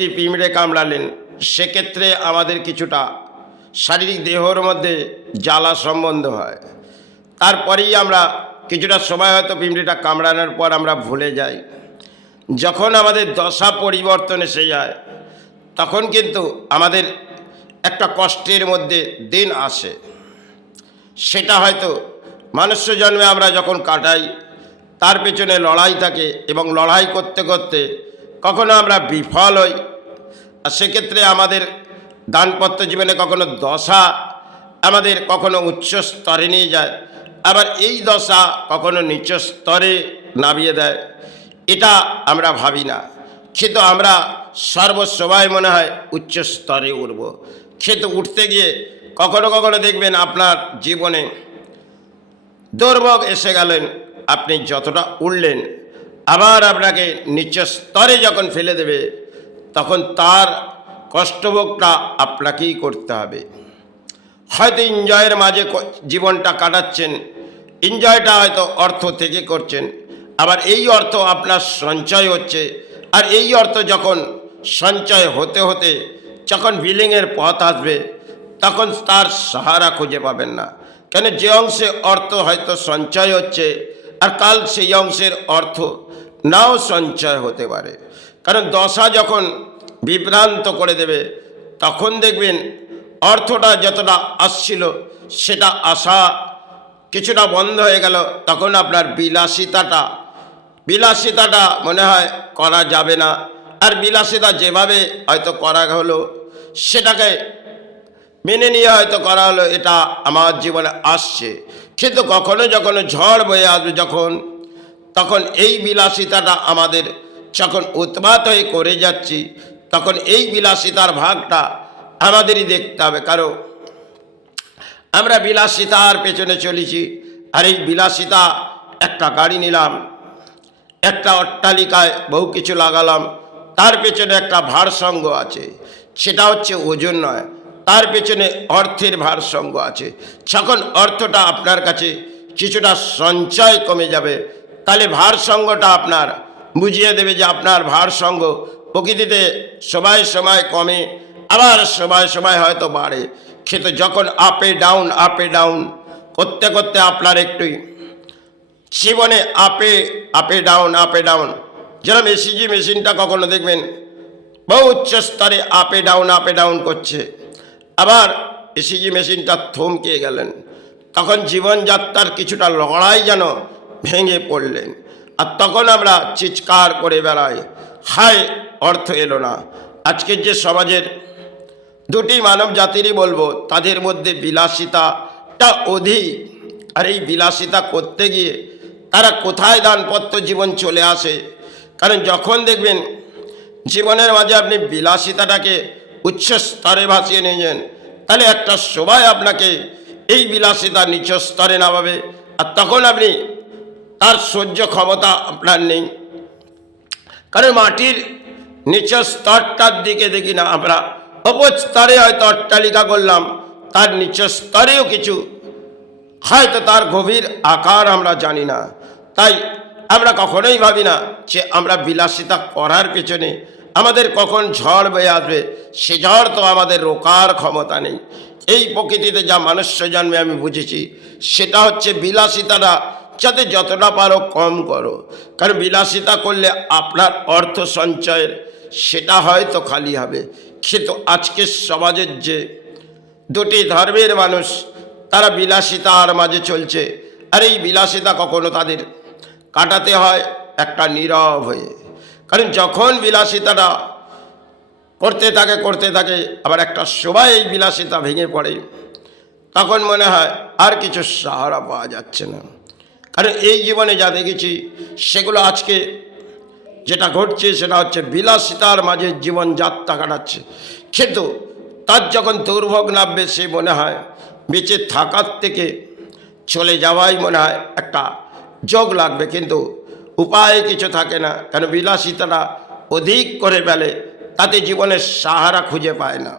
একটি পিঁমড়ে কামড়ালেন, সেক্ষেত্রে আমাদের কিছুটা শারীরিক দেহর মধ্যে জ্বালা সম্বন্ধ হয়। তারপরেই আমরা কিছুটা সময় হয়তো পিঁমড়েটা কামড়ানোর পর আমরা ভুলে যাই। যখন আমাদের দশা পরিবর্তন এসে যায় তখন কিন্তু আমাদের একটা কষ্টের মধ্যে দিন আসে। সেটা হয়তো মনুষ্য জন্মে আমরা যখন কাটাই তার পেছনে লড়াই থাকে, এবং লড়াই করতে করতে কখনো আমরা বিফল হই। আর সেক্ষেত্রে আমাদের দাম্পত্য জীবনে কখনো দশা আমাদের কখনো উচ্চ স্তরে নিয়ে যায়, আবার এই দশা কখনো নিচ স্তরে নামিয়ে দেয়। এটা আমরা ভাবি না, কিন্তু আমরা সর্বসময় মনে হয় উচ্চ স্তরে উঠব। কিন্তু উঠতে গিয়ে কখনো কখনো দেখবেন আপনার জীবনে দুর্ভোগ এসে গেলেন, আপনি যতটা উঠলেন আবার আপনাকে নিচ স্তরে যখন ফেলে দেবে তখন তার কষ্টভোগটা আপনাকেই করতে হবে। হয়তো এনজয়ের মাঝে জীবনটা কাটাচ্ছেন, এনজয়টা হয়তো অর্থ থেকে করছেন, আবার এই অর্থ আপনার সঞ্চয় হচ্ছে, আর এই অর্থ যখন সঞ্চয় হতে হতে যখন বিলিংয়ের পথ আসবে তখন তার সাহারা খুঁজে পাবেন না। কেন, যে অংশে অর্থ হয়তো সঞ্চয় হচ্ছে আর কাল সেই অংশের অর্থ নাও সঞ্চয় হতে পারে। কারণ দশা যখন বিভ্রান্ত করে দেবে তখন দেখবেন অর্থটা যতটা আসছিল সেটা আসা কিছুটা বন্ধ হয়ে গেল। তখন আপনার বিলাসিতাটা মনে হয় করা যাবে না, আর বিলাসিতা যেভাবে হয়তো করা হলো সেটাকে মেনে নিয়ে হয়তো করা হলো, এটা আমার জীবনে আসছে। কিন্তু কখনো যখন ঝড় বয়ে আসবে তখন এই বিলাসিতাটা আমাদের যখন উৎপাত হয়ে করে যাচ্ছি তখন এই বিলাসিতার ভাগটা আমাদেরই দেখতে হবে। কারণ আমরা বিলাসিতার পেছনে চলেছি, আর এই বিলাসিতা, একটা গাড়ি নিলাম, একটা অট্টালিকায় বহু কিছু লাগালাম, তার পেছনে একটা ভারসঙ্গ আছে, সেটা হচ্ছে ওজন নয়, তার পেছনে অর্থের ভারসঙ্গ আছে। যখন অর্থটা আপনার কাছে কিছুটা সঞ্চয় কমে যাবে তাহলে ভারসঙ্গটা আপনার বুঝিয়ে দেবে যে আপনার ভারসঙ্গ প্রকৃতিতে সময় সময় কমে, আবার সময় সময় হয়তো বাড়ে। কিন্তু যখন আপে ডাউন করতে করতে আপনার একটুই জীবনে আপে ডাউন, যেরকম এসিজি মেশিনটা কখনো দেখবেন বহু উচ্চ স্তরে আপে ডাউন করছে, আবার এসিজি মেশিনটা থমকে গেলেন, তখন জীবনযাত্রার কিছুটা লড়াই যেন ভেঙে পড়লেন। আর তখন আমরা চিৎকার করে বেড়াই, হায় অর্থ এলো না। আজকের যে সমাজের দুটি মানব জাতিরই বলবো, তাদের মধ্যে বিলাসিতাটা অধিক, আর এই বিলাসিতা করতে গিয়ে তারা কোথায় দাম্পত্য জীবন চলে আসে। কারণ যখন দেখবেন জীবনের মাঝে আপনি বিলাসিতাটাকে উচ্চ স্তরে ভাসিয়ে নিয়েছেন, তাহলে একটা সময় আপনাকে এই বিলাসিতা নিচ স্তরে নামাবে, আর তখন আপনি তার সহ্য ক্ষমতা আপনার নেই। কারণ মাটির নিচ স্তরটার দিকে দেখি না আমরা, উপর স্তরে হয়তো অট্টালিকা করলাম, তার নিচ স্তরেও কিছু হয়তো তার গভীর আকার আমরা জানি না। তাই আমরা কখনোই ভাবি না যে আমরা বিলাসিতা করার পেছনে আমাদের কখন ঝড় বয়ে আসবে, সে ঝড় তো আমাদের রোকার ক্ষমতা নেই। এই প্রকৃতিতে যা মনুষ্য জন্মে আমি বুঝেছি সেটা হচ্ছে বিলাসিতাটা যাতে যতটা পারো কম করো। কারণ বিলাসিতা করলে আপনার অর্থ সঞ্চয়ের সেটা হয়তো খালি হবে। কিন্তু আজকের সমাজের যে দুটি ধর্মের মানুষ তারা বিলাসিতার মাঝে চলছে, আর এই বিলাসিতা কখনো তাদের কাটাতে হয় একটা নীরব হয়ে। কারণ যখন বিলাসিতাটা করতে থাকে আবার একটা সময় এই বিলাসিতা ভেঙে পড়ে, তখন মনে হয় আর কিছু সাহারা পাওয়া যাচ্ছে না। কারণ এই জীবনে যা দেখেছি সেগুলো আজকে যেটা ঘটছে সেটা হচ্ছে বিলাসিতার মাঝে জীবনযাত্রা কাটাচ্ছে। কিন্তু তার যখন দুর্ভোগ নামবে সে মনে হয় বেঁচে থাকার থেকে চলে যাওয়াই মনে হয় একটা যোগ লাগবে, কিন্তু উপায় কিছু থাকে না। কেন বিলাসিতাটা অধিক করে ফেলে, তাতে জীবনের সাহারা খুঁজে পায় না।